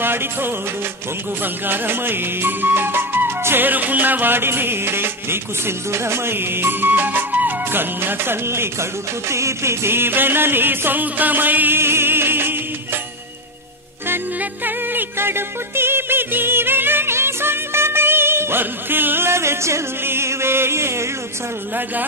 వాడి తోడు పొంగు బంగారమై, చేరుకున్న వాడి నీడే నీకు సింధూరమై, కన్న తల్లి కడుపు తీపి దీవెన నీ సొంతమై, కన్న తల్లి కడుపు తీపి దీవెన నీ సొంతమై, వర్ధిల్లవే చెల్లి వేయేళ్ళు చల్లగా.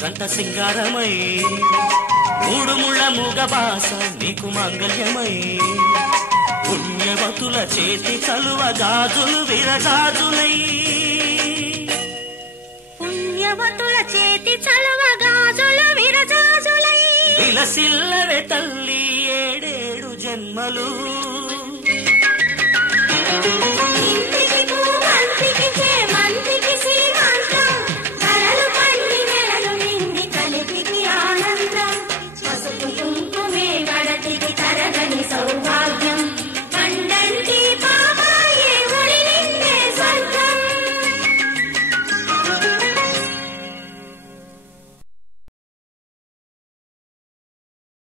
కంట సింగారమై, మూడు ముళ్ళ మూగ బాస నీకు మాంగళ్యమై, పుణ్యవతుల చేతి చలువ గాజులు విరజాజులై, పుణ్యవతుల చేతి చలువ గాజులు విరజాజులై, విలసిల్లవే తల్లి ఏడేడు జన్మలు.